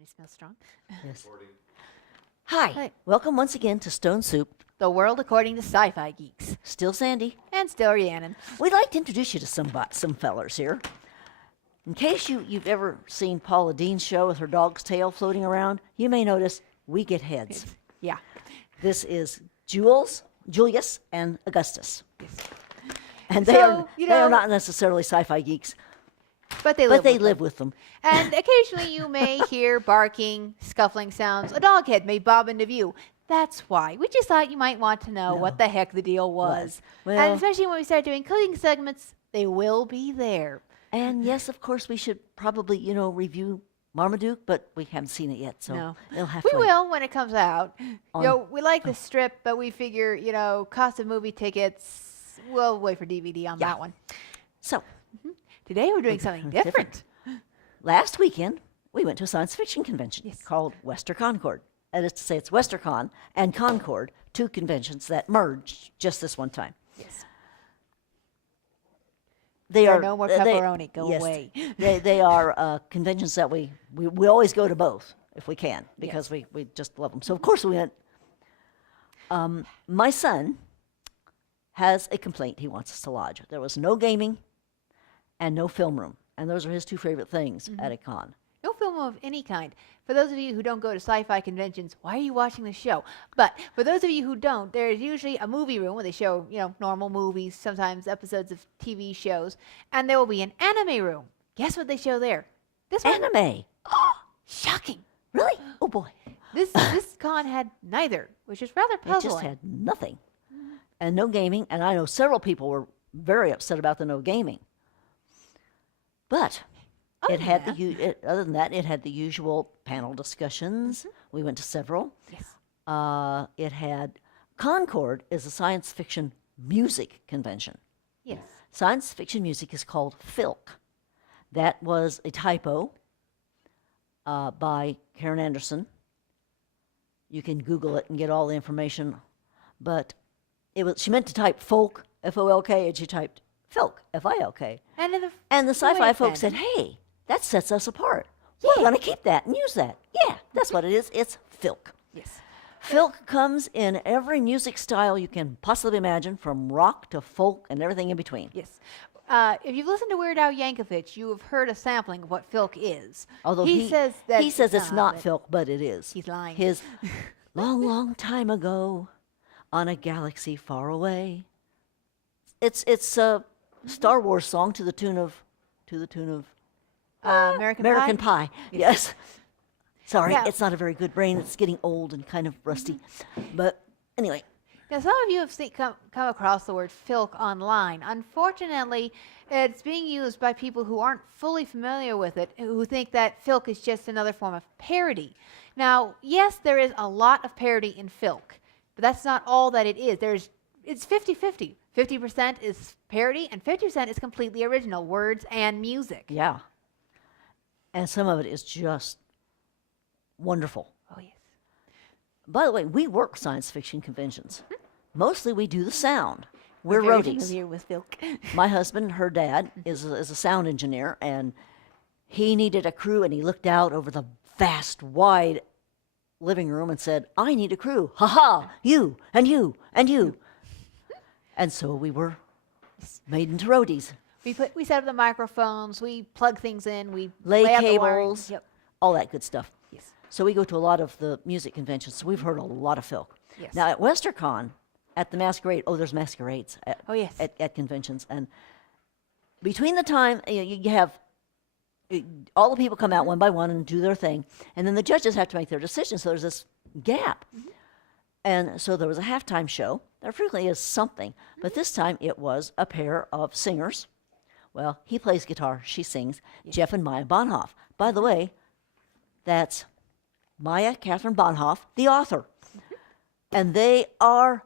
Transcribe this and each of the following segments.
already smells strong. Yes. Hi. Hi. Welcome once again to Stone Soup. The world according to sci-fi geeks. Still Sandy. And still Rhiannon. We'd like to introduce you to some fellers here. In case you've ever seen Paula Dean's show with her dog's tail floating around, you may notice we get heads. Yeah. This is Julius, and Augustus. Yes. And So, they are not necessarily sci-fi geeks, But they but live they with them. live with them. And occasionally you may hear barking, scuffling sounds. A dog head may bob into view. That's why. We just thought you might want to know what the heck the deal was. Well- And especially when we start doing cooking segments, they will be there. And yes, of course, we should probably, review Marmaduke, but we haven't seen it yet, so No. it'll have We to wait. will when it comes out. On- We like the strip, but we figure, cost of movie tickets, we'll wait for DVD on that one. So, Today we're doing something different. last weekend, we went to a science fiction convention Yes. called ConChord. That is to say, it's WesterCon and ConChord, two conventions that merged just this one time. Yes. They There are are no more they- pepperoni. Go yes, away. they are conventions that we always go to both if we can because we just love them. So of course we went. My son has a complaint he wants us to lodge. There was no gaming and no film room, and those are his two favorite things at a con. No film of any kind. For those of you who don't go to sci-fi conventions, why are you watching the show? But for those of you who don't, there's usually a movie room where they show, normal movies, sometimes episodes of TV shows, and there will be an anime room. Guess what they show there? This one. Anime. Shocking. Really? Oh boy. This con had neither, which is rather It puzzling. just had nothing. And no gaming, and I know several people were very upset about the no gaming. But Other it than had that- other than that, it had the usual panel discussions. We went to several. Yes. It had ConChord is a science fiction music convention. Yes. Science fiction music is called Filk. That was a typo by Karen Anderson. You can Google it and get all the information, but she meant to type folk, F-O-L-K, and she typed Filk, F-I-L-K. And in the And the sci-fi Wait, folks said, then. hey, that sets us apart. We're going to keep that and use that. Yeah, that's what it is. It's Filk. Yes. Filk comes in every music style you can possibly imagine, from rock to folk and everything in between. Yes. If you've listened to Weird Al Yankovic, you have heard a sampling of what Filk is. Although he says that it's not but Filk, but it is. He's lying. His long, long time ago on a galaxy far away. It's a Star Wars song to the tune of American Pie. Yes. Sorry, Yeah. it's not a very good brain. It's getting old and kind of rusty. But anyway, Now, some of you have come across the word Filk online. Unfortunately, it's being used by people who aren't fully familiar with it, who think that Filk is just another form of parody. Now, yes, there is a lot of parody in Filk, but that's not all that it is. It's 50-50. 50% is parody, and 50% is completely original, words and music. yeah. And some of it is just wonderful. Oh, yes. By the way, we work science fiction conventions. Mostly we do the sound. We're very roadies. familiar with Filk. My husband, her dad, is a sound engineer, and he needed a crew, and he looked out over the vast, wide living room and said, I need a crew. Ha ha, you, and you, and you. And so we were made into roadies. We set up the microphones, we plug things in, we Lay out the wiring. cables, Yep. all that good stuff. Yes. So we go to a lot of the music conventions, so we've heard a lot of Filk. Yes. Now at WesterCon, at the Masquerade, there's masquerades at, Oh, yes. at conventions. And between the time, you have all the people come out one by one and do their thing, and then the judges have to make their decision, so there's this gap. And so there was a halftime show. There frequently is something, but this time it was a pair of singers. Well, he plays guitar, she sings, Jeff and Maya Bonhoff. By the way, that's Maya Catherine Bonhoff, the author. And they are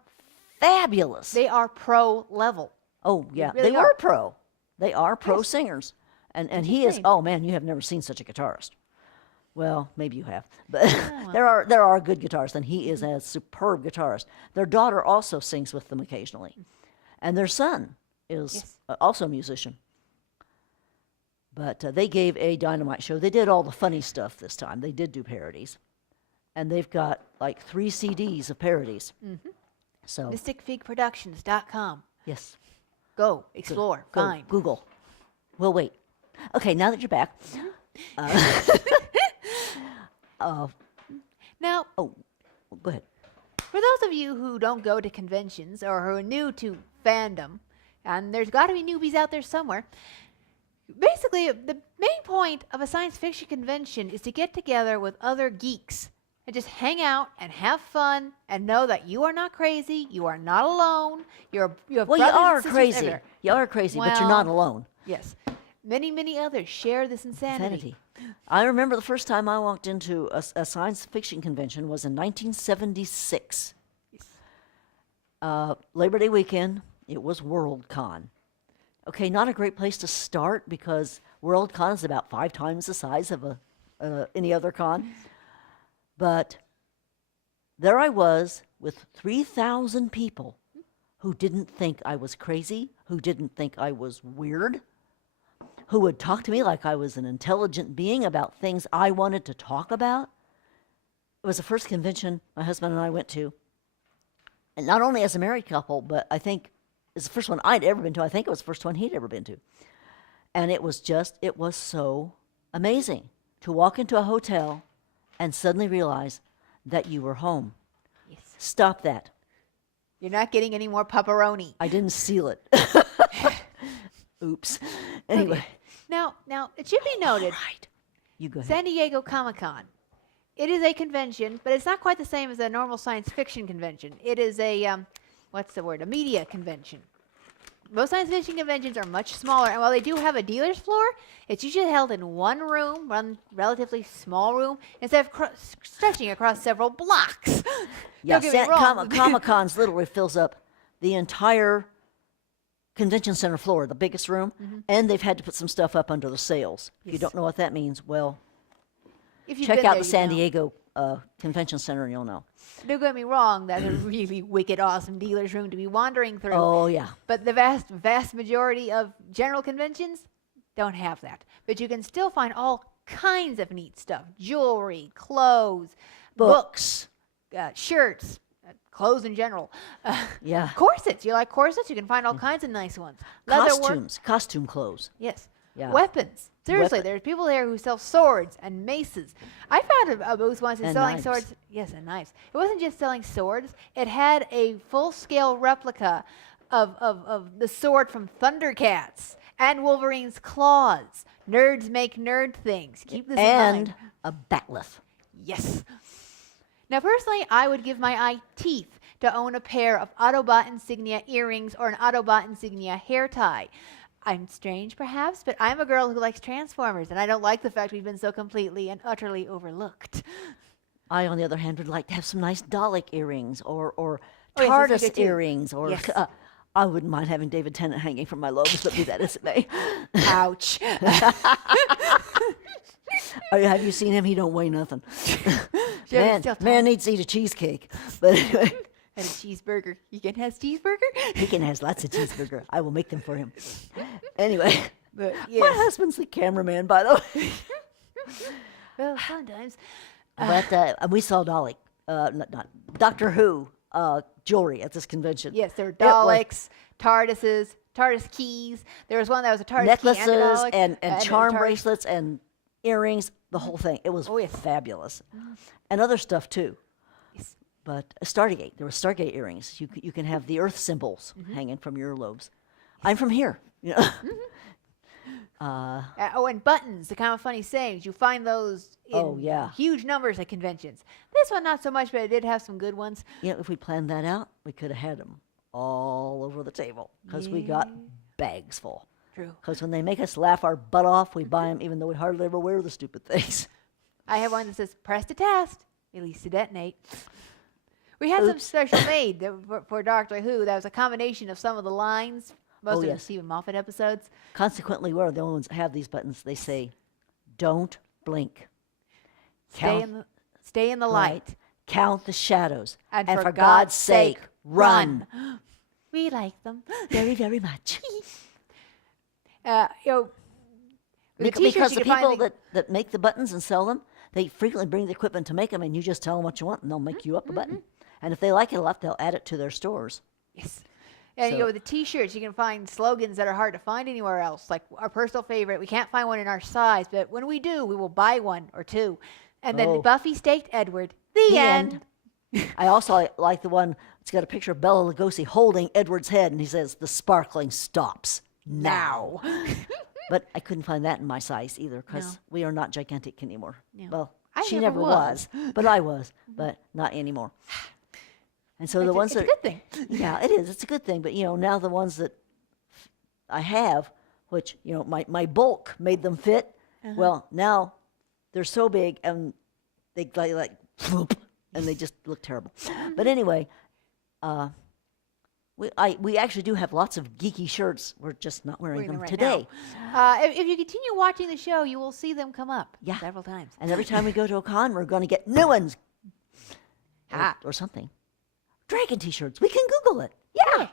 fabulous. They are pro level. Oh, yeah, really they are. were pro. They are pro Yes. singers. And Which is he is, great. oh man, you have never seen such a guitarist. Well, maybe you have. But well. there are good guitarists, and he is a superb guitarist. Their daughter also sings with them occasionally. And their son is Yes. also a musician. But they gave a dynamite show. They did all the funny stuff this time. They did do parodies. And they've got like 3 CDs of parodies. Mm-hmm. So, MysticFigProductions.com. yes. Go, explore, Go, find. Google. We'll wait. Okay, now that you're back. Now, Oh, go ahead. for those of you who don't go to conventions or who are new to fandom, and there's got to be newbies out there somewhere, basically, the main point of a science fiction convention is to get together with other geeks and just hang out and have fun and know that you are not crazy, you are not alone, you have Well, you brothers and are sisters crazy. everywhere. You are crazy, but you're not Well, alone. Yes. Many, many others share this insanity. I remember the first time I walked into a science fiction convention was in 1976. Labor Day weekend, it was WorldCon. Okay, not a great place to start because WorldCon is about 5 times the size of any other con. But there I was with 3,000 people who didn't think I was crazy, who didn't think I was weird, who would talk to me like I was an intelligent being about things I wanted to talk about. It was the first convention my husband and I went to. And not only as a married couple, but I think it's the first one I'd ever been to. I think it was the first one he'd ever been to. And it was so amazing to walk into a hotel and suddenly realize that you were home. Yes. Stop that. You're not getting any more pepperoni. I didn't seal it. Oops. Anyway. Okay. Now, it should be noted, Right. You go ahead. San Diego Comic-Con. It is a convention, but it's not quite the same as a normal science fiction convention. It is a, a media convention. Most science fiction conventions are much smaller, and while they do have a dealer's floor, it's usually held in one room, one relatively small room, instead of stretching across several blocks. Yeah, Don't get me wrong. Comic-Con's literally fills up the entire convention center floor, the biggest room, and they've had to put some stuff up under the sails. If you Yes. don't know what that means, well, If you've check been out there, the you San know. Diego Convention Center and you'll know. Don't get me wrong, that's a really wicked, awesome dealer's room to be wandering through. Oh, yeah. But the vast majority of general conventions don't have that. But you can still find all kinds of neat stuff: jewelry, clothes, Books. shirts, clothes in general. Yeah. Corsets. You like corsets? You can find all kinds of nice ones. Leatherwork. Costumes. Costume clothes. Yes. Yeah. Weapons. Seriously, Weapon- there's people there who sell swords and maces. I found a booth once that's And selling knives. swords. Yes, and knives. It wasn't just selling swords. It had a full-scale replica of the sword from Thundercats and Wolverine's claws. Nerds make nerd things. Keep this in And mind. a batleth. Yes. Now, personally, I would give my eye teeth to own a pair of Autobot insignia earrings or an Autobot insignia hair tie. I'm strange, perhaps, but I'm a girl who likes Transformers, and I don't like the fact we've been so completely and utterly overlooked. I, on the other hand, would like to have some nice Dalek earrings or Oh, yes, those are TARDIS good too. earrings. Or Yes. I wouldn't mind having David Tennant hanging from my lobes, but be that as it may. Ouch. Have you seen him? He don't weigh nothing. Sure, man, still tall. man needs to eat a cheesecake. But anyway, And a cheeseburger. You can have cheeseburger? he can have lots of cheeseburger. I will make them for him. Anyway, But my yes. husband's the cameraman, by the way. Well, sometimes. But we saw Dalek, not Doctor Who jewelry at this convention. Yes, there were It was Daleks, TARDISes, TARDIS keys. There was one that was a TARDIS key and a necklaces Dalek, and a charm TARDIS. bracelets and earrings, the whole thing. It was Oh, yes. fabulous. And other stuff too. Yes. But a Stargate, there were Stargate earrings. You can have the Earth symbols hanging from your lobes. I'm from here. You know? And buttons, the kind of funny sayings. You find those in Oh, yeah. huge numbers at conventions. This one, not so much, but it did have some good ones. You know, if we planned that out, we could have had them all over the table because we got bags full. True. Because when they make us laugh our butt off, we buy them even though we hardly ever wear the stupid things. I have one that says, press to test, release to detonate. We had some Oops. special made for Doctor Who. That was a combination of some of the lines, most Oh, of the yes. Stephen Moffat episodes. Consequently, we're the only ones that have these buttons. They say, don't blink. Stay in the light. Count the shadows. And for for God's sake, run. We like them. Very, very much. You know, The t-shirts because you the can find people that make the buttons and sell them, they frequently bring the equipment to make them, and you just tell them what you want, and they'll make you up a button. And if they like it enough, they'll add it to their stores. Yes. And So- with the t-shirts, you can find slogans that are hard to find anywhere else. Like our personal favorite, we can't find one in our size, but when we do, we will buy one or two. And then Oh. Buffy staked Edward. The end. I also like the one, it's got a picture of Bela Lugosi holding Edward's head, and he says, "The sparkling stops now." But I couldn't find that in my size either, because No. we are not gigantic anymore. No. Well, I she never never was, but I was, but not anymore. And so the ones it's that, a good thing. yeah, it is. It's a good thing. But, now the ones that I have, which, my bulk made them fit, well, now they're so big and they like floop, and they just look terrible. But anyway, we actually do have lots of geeky shirts. We're just not wearing them right today. now. If you continue watching the show, you will see them come up Yeah. several times. And every time we go to a con, we're going to get new ones Ah. or something. Dragon t-shirts. We can Google it. Yeah.